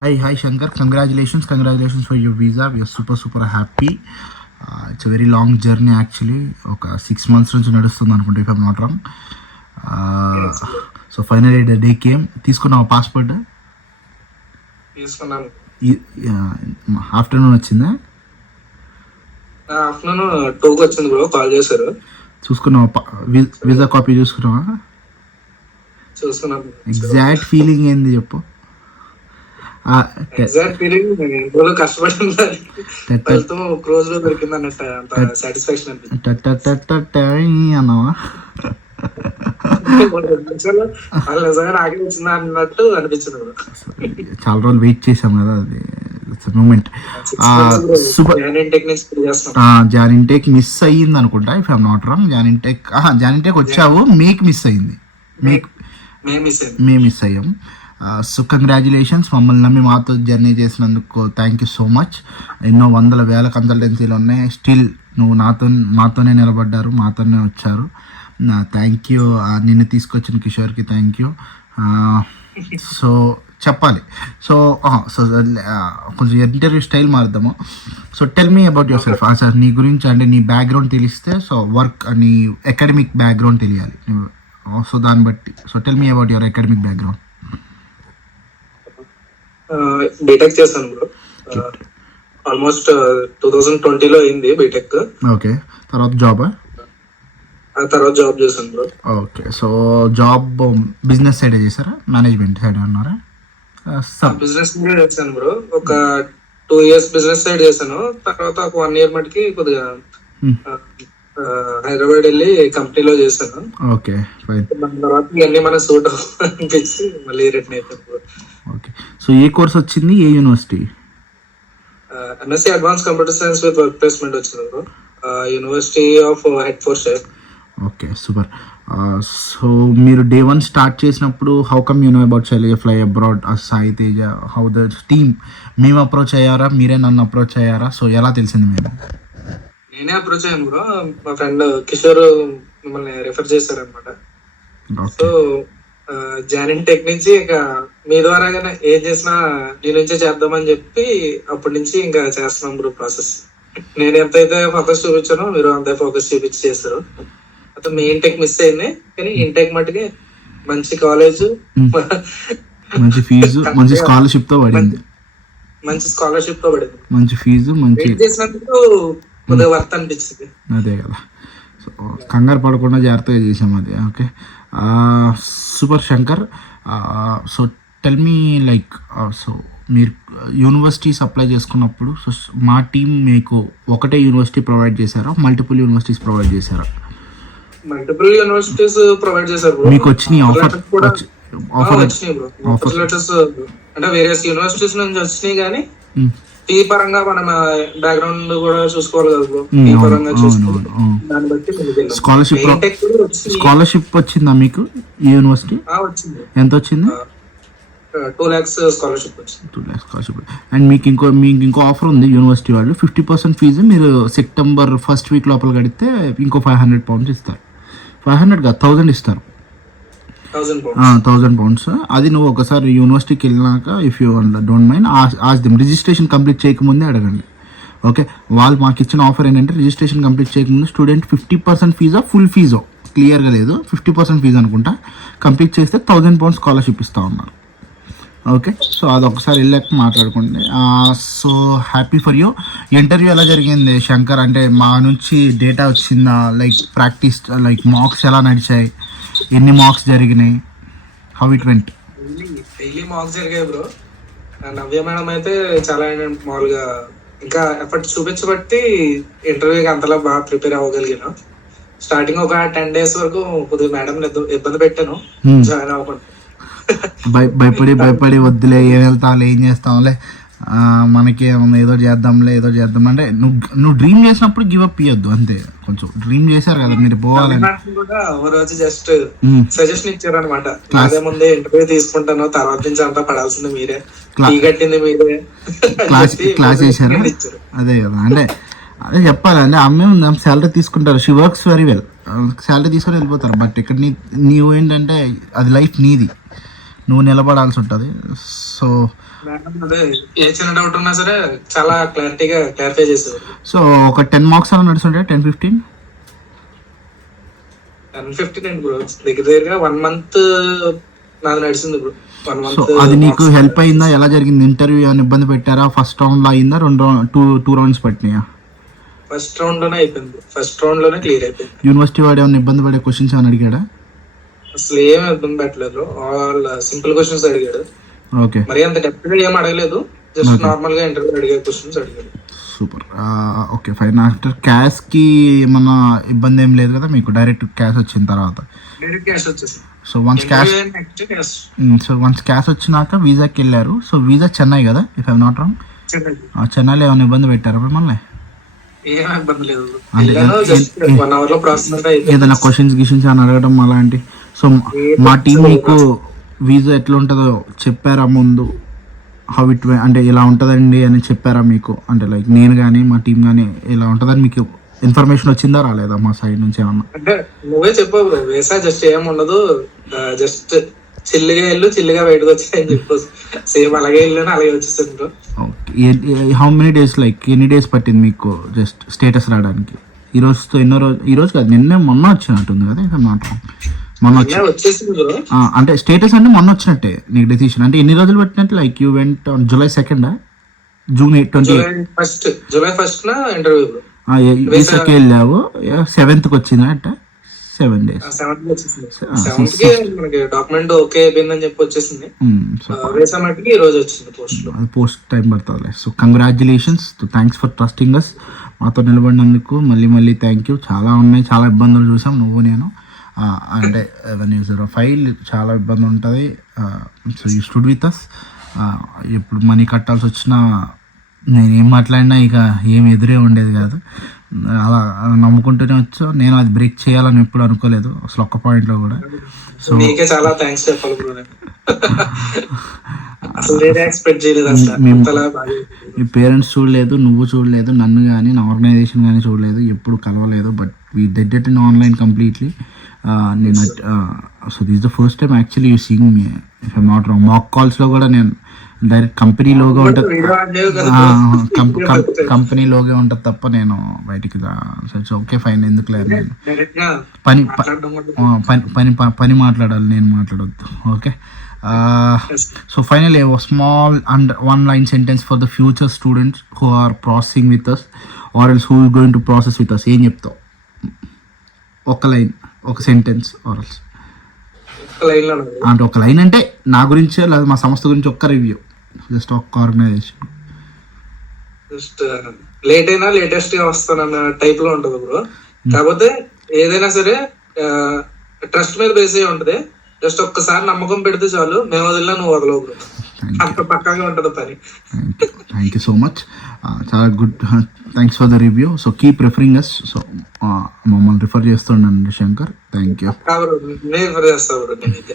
Hi Shankar, congratulations for your visa. We are super happy. It's a very long journey actually. Okay, 6 months నుంచి నడుస్తుంది అనుకుంటా, if I'm not wrong. So finally the day came. తీసుకున్నావు passport? తీసుకున్నాను. Afternoon వచ్చిందా? Afternoon 2కి వచ్చింది bro, call చేశారు. చూసుకున్నావు? వీసా కాపీ చూసుకున్నావా? చూసుకున్నాను. ఎగ్జాక్ట్ ఫీలింగ్ ఏంది చెప్పు. ఎగ్జాక్ట్ ఫీలింగ్ కష్టపడింది ఫలితం క్లోజ్ లో దొరికింది అన్నట్టు, అంత సాటిస్ఫాక్షన్ అనిపించింది అన్నావా? వాళ్ళు నిజంగా నాకే వచ్చిందా అన్నట్టు అనిపించింది. చాలా రోజులు వెయిట్ చేసాం కదా, అది మూమెంట్. జాన్ ఇంటేక్ మిస్ అయ్యింది అనుకుంటా, if I'm not wrong. Jan intake వచ్చావు, మేక్ మిస్ అయ్యింది. మేము మిస్ అయ్యాం. సో కంగ్రాచులేషన్స్, మమ్మల్ని నమ్మి మాతో జర్నీ చేసినందుకు థ్యాంక్ యూ సో మచ్. ఎన్నో వందల వేల కన్సల్టెన్సీలు ఉన్నాయి, స్టిల్ నువ్వు మాతోనే నిలబడ్డారు, మాతోనే వచ్చారు. Thank you. నిన్ను తీసుకొచ్చిన కిషోర్కి థ్యాంక్ యూ. సో చెప్పాలి. సో కొంచెం ఇంటర్వ్యూ స్టైల్ మారుద్దాము. So tell me about yourself. Sir నీ గురించి అంటే నీ బ్యాక్గ్రౌండ్ తెలిస్తే, సో వర్క్ నీ అకాడమిక్ బ్యాక్గ్రౌండ్ తెలియాలి. సో దాన్ని బట్టి, so tell me about your academic background. BTech చేశాను బ్రో, ఆల్మోస్ట్ 2020లో అయింది బీటెక్. ఓకే, తర్వాత జాబ్ చేశాను bro. Okay, so job business side చేశారా, మేనేజ్మెంట్ సైడ్ అన్నారా? బిజినెస్ చేశాను బ్రో, ఒక 2 years బిజినెస్ సైడ్ చేశాను. తర్వాత ఒక 1 year మటుకి కొద్దిగా హైదరాబాద్ వెళ్ళి కంపెనీలో చేశాను. Okay fine. దాని తర్వాత ఇవన్నీ మన సూట్ అనిపించి మళ్ళీ రిటర్న్ అయిపోయింది. ఓకే, సో ఏ కోర్స్ వచ్చింది, ఏ university? MSc advance computer science with work placement వచ్చింది bro, university of Hertfordshire. Okay super. So మీరు డే 1 స్టార్ట్ చేసినప్పుడు how come you know about Shailaja fly abroad, Sai Teja, how the team? మేము approach అయ్యారా, మీరే నన్ను అప్రోచ్ అయ్యారా? సో ఎలా తెలిసింది? నేనే అప్రోచ్ అయ్యాను బ్రో, మా ఫ్రెండ్ కిషోర్ మిమ్మల్ని రెఫర్ చేశారనమాట. సో జాన్ ఇంటెక్ నుంచి ఇక మీ ద్వారాగానే ఏం చేసినా నీ నుంచే చేద్దామని చెప్పి అప్పటి నుంచి ఇంకా చేస్తున్నాం బ్రో ప్రాసెస్. నేను ఎంతైతే ఫోకస్ చూపించానో మీరు అంతే ఫోకస్ చూపించి చేస్తారు. అయితే మీ ఇంటెక్ మిస్ అయింది, కానీ ఇంటెక్ మట్టుకి మంచి కాలేజ్, మంచి ఫీజు, మంచి స్కాలర్షిప్ తో పడింది. మంచి ఫీజు, మంచి చేసినందుకు కొద్దిగా వర్త్ అనిపించింది. అదే కదా, సో కంగారు పడకుండా జాగ్రత్తగా చేసాం అది. Okay super Shankar. So tell మీ లైక్, సో మీరు యూనివర్సిటీస్ అప్లై చేసుకున్నప్పుడు, సో మా టీం మీకు ఒకటే యూనివర్సిటీ ప్రొవైడ్ చేశారా, మల్టిపుల్ యూనివర్సిటీస్ ప్రొవైడ్ చేశారా? మల్టిపుల్ యూనివర్సిటీస్ ప్రొవైడ్ చేశారు. మీకు వచ్చినాయి ఆఫర్ వచ్చినాయి బ్రో, ఆఫర్ లెటర్స్ అంటే వేరియస్ యూనివర్సిటీస్ నుంచి వచ్చినాయి. కానీ ఈ పరంగా మనం బ్యాక్గ్రౌండ్ కూడా చూసుకోవాలి కదా బ్రో, ఈ పరంగా చూసుకోవాలి. దాన్ని బట్టి స్కాలర్షిప్ వచ్చిందా మీకు ఈ యూనివర్సిటీ? వచ్చింది. ఎంత వచ్చింది? 2 lakhs స్కాలర్షిప్ వచ్చింది. 2 lakhs స్కాలర్షిప్. అండ్ మీకు ఇంకో ఆఫర్ ఉంది యూనివర్సిటీ వాళ్ళు. 50% ఫీజు మీరు సెప్టెంబర్ 1st week లోపల కడితే ఇంకో 500 pounds ఇస్తారు. 500 కాదు, 1000 ఇస్తారు. 1000 pounds. అది నువ్వు ఒకసారి యూనివర్సిటీకి వెళ్ళినాక, if you don't mind, ask them registration complete చేయకముందే అడగండి. ఓకే, వాళ్ళు మాకు ఇచ్చిన ఆఫర్ ఏంటంటే రిజిస్ట్రేషన్ కంప్లీట్ చేయకముందు స్టూడెంట్ 50% ఫీజో ఫుల్ ఫీజో క్లియర్గా లేదు, 50% ఫీజు అనుకుంటా, కంప్లీట్ చేస్తే 1000 pounds స్కాలర్షిప్ ఇస్తూ ఉన్నారు. ఓకే, సో అది ఒకసారి వెళ్ళాక మాట్లాడుకోండి. So happy for you. Interview ఎలా జరిగింది శంకర్? అంటే మా నుంచి డేటా వచ్చిందా, లైక్ ప్రాక్టీస్, లైక్ మార్క్స్ ఎలా నడిచాయి, ఎన్ని మార్క్స్ జరిగినాయి, how it went? Daily marks జరిగాయి బ్రో. నవ్య మేడం అయితే చాలా మామూలుగా ఇంకా ఎఫర్ట్ చూపించబట్టి ఇంటర్వ్యూకి అంతలా బాగా ప్రిపేర్ అవ్వగలిగాను. స్టార్టింగ్ ఒక 10 days వరకు కొద్దిగా మేడం ఇబ్బంది పెట్టాను జాయిన్ అవ్వకుండా. భయపడి వద్దులే, ఏం వెళ్తాంలే, ఏం చేస్తాంలే, మనకి ఏదో చేద్దాంలే, ఏదో చేద్దాం అంటే నువ్వు డ్రీమ్ చేసినప్పుడు గివ్ అప్ ఇవ్వద్దు అంతే. కొంచెం డ్రీమ్ చేశారు కదా మీరు పోవాలని. రోజు జస్ట్ సజెషన్ ఇచ్చారు అనమాట, అదే ముందే ఇంటర్వ్యూ తీసుకుంటాను, తర్వాత నుంచి అంతా పడాల్సింది మీరే, కట్టింది మీరే, క్లాస్ చేశారు. అదే కదా, అంటే అదే చెప్పాలి. అంటే అమ్మే శాలరీ తీసుకుంటారు, she works very well, salary తీసుకొని వెళ్ళిపోతారు. బట్ ఇక్కడ నీవు ఏంటంటే అది లైఫ్ నీది, నువ్వు నిలబడాల్సి ఉంటుంది. సో మేడం అదే ఏ చిన్న డౌట్ ఉన్నా సరే చాలా క్లారిటీగా క్లారిఫై చేసేవారు. సో ఒక 10 మార్క్స్ అలా నడుస్తుంటే 10-15. 10-15 అండి బ్రో, దగ్గర దగ్గరగా 1 month నాది నడిచింది బ్రో. 1 సో month అది నీకు హెల్ప్ అయిందా? ఎలా జరిగింది ఇంటర్వ్యూ? ఏమైనా ఇబ్బంది పెట్టారా? ఫస్ట్ రౌండ్లో అయిందా? టూ రౌండ్స్ పట్టినాయా? ఫస్ట్ రౌండ్ లోనే అయిపోయింది, ఫస్ట్ రౌండ్ లోనే క్లియర్ అయిపోయింది. యూనివర్సిటీ వాడు ఏమైనా ఇబ్బంది పడే క్వశ్చన్స్ ఏమైనా అడిగాడా? అసలు ఏం ఇబ్బంది పెట్టలేదు, ఆల్ సింపుల్ క్వశ్చన్స్ అడిగాడు. ఓకే, మరి అంత డెప్త్ గా ఏం అడగలేదు, జస్ట్ నార్మల్ గా ఇంటర్వ్యూ అడిగే క్వశ్చన్స్ అడిగాడు. సూపర్. Okay fine. ఆఫ్టర్ క్యాష్కి ఏమన్నా ఇబ్బంది ఏం లేదు కదా మీకు? డైరెక్ట్ క్యాష్ వచ్చిన తర్వాత డైరెక్ట్ క్యాష్ వచ్చేసింది. సో వన్స్ క్యాష్ వచ్చినాక వీసాకి వెళ్ళారు. సో వీసా చెన్నై కదా, ఇఫ్ ఐఎమ్ నాట్ రాంగ్? చెన్నైలో ఏమైనా ఇబ్బంది పెట్టారు మిమ్మల్ని? ఏం ఇబ్బంది లేదు, జస్ట్ 1 hour లో ప్రాసెస్ ఏదైనా క్వశ్చన్స్ అని అడగడం అలాంటి? సో మా టీం మీకు వీసా ఎట్లా ఉంటుందో చెప్పారా ముందు? హౌ ఇట్ అంటే ఇలా ఉంటుందండి అని చెప్పారా మీకు? అంటే లైక్ నేను కానీ మా టీం కానీ ఇలా ఉంటుందని మీకు ఇన్ఫర్మేషన్ వచ్చిందా రాలేదా మా సైడ్ నుంచి ఏమన్నా? అంటే నువ్వే చెప్పావు బ్రో, వేసా జస్ట్ ఏం ఉండదు, జస్ట్ చిల్లిగా వెళ్ళు చిల్లిగా బయటకు వచ్చాయని చెప్పు. సేమ్ అలాగే వెళ్ళాను, అలాగే వచ్చేసాను bro. How many days, like ఎన్ని డేస్ పట్టింది మీకు జస్ట్ స్టేటస్ రావడానికి? ఈ రోజుతో ఈ రోజు కాదు, మొన్న వచ్చినట్టుంది కదా, ఇక మాట మొన్న వచ్చేసింది బ్రో. అంటే స్టేటస్ అంటే మొన్న వచ్చినట్టే నీకు డెసిషన్. అంటే ఎన్ని రోజులు పట్టినట్టు? Like you went on July 2nd, June 28th? July 1st నా ఇంటర్వ్యూ బ్రో. వీసాకి వెళ్ళావు, 7th వచ్చిందా? అంటే 7 days. 7th కి మనకి డాక్యుమెంట్ ఓకే అయిపోయిందని చెప్పి వచ్చేసింది. వీసా మట్టుకి ఈ రోజు వచ్చింది పోస్ట్ లో. పోస్ట్ టైం పడుతుంది. So congratulations, thanks for trusting us. మాతో నిలబడినందుకు మళ్ళీ థ్యాంక్ యూ. చాలా ఉన్నాయి, చాలా ఇబ్బందులు చూసాం నువ్వు నేను. అంటే ఫైల్ చాలా ఇబ్బంది ఉంటుంది. So you stood with us. ఇప్పుడు మనీ కట్టాల్సి వచ్చినా నేను ఏం మాట్లాడినా ఇక ఏం ఎదురే ఉండేది కాదు. అలా నమ్ముకుంటూనే వచ్చా. నేను అది బ్రేక్ చేయాలని ఎప్పుడు అనుకోలేదు అసలు, ఒక్క పాయింట్లో కూడా. సో నీకే చాలా థ్యాంక్స్ చెప్పాలి బ్రో. అసలు నేను ఎక్స్పెక్ట్ చేయలేదు అసలు. మీ పేరెంట్స్ చూడలేదు, నువ్వు చూడలేదు, నన్ను కానీ నా ఆర్గనైజేషన్ కానీ చూడలేదు, ఎప్పుడు కలవలేదు. But we did it in online completely. నేను so this the first time actually you seeing me, if I'm not wrong. Mock కాల్స్లో కూడా నేను డైరెక్ట్ కంపెనీ లోగా ఉంటుంది, కంపెనీ లోగే ఉంటుంది తప్ప నేను బయటికి ఓకే ఫైన్ ఎందుకు లేదు, నేను పని మాట్లాడాలి, నేను మాట్లాడొద్దు. Okay. So finally small and 1 line sentence for the future students who are processing with us or else who going to process with us. ఏం చెప్తావు? ఒక లైన్, ఒక సెంటెన్స్ ఆర్ ఎల్స్. అంటే ఒక లైన్ అంటే నా గురించే లేదా మా సంస్థ గురించి ఒక్క రివ్యూ, జస్ట్ ఒక్క ఆర్గనైజేషన్. జస్ట్ లేట్ అయినా లేటెస్ట్ గా వస్తానన్న టైప్ లో ఉంటది బ్రో. కాకపోతే ఏదైనా సరే ట్రస్ట్ మీద బేస్ అయ్యి ఉంటది. జస్ట్ ఒక్కసారి నమ్మకం పెడితే చాలు, మేము వదిలినా నువ్వు వదలవు బ్రో, అంత పక్కాగా ఉంటది పని. Thank you so much. చాలా good, thanks for the review. So keep referring us. So మమ్మల్ని రిఫర్ చేస్తుండండి శంకర్. Thank you. నేను రిఫర్ చేస్తా బ్రో నేనైతే.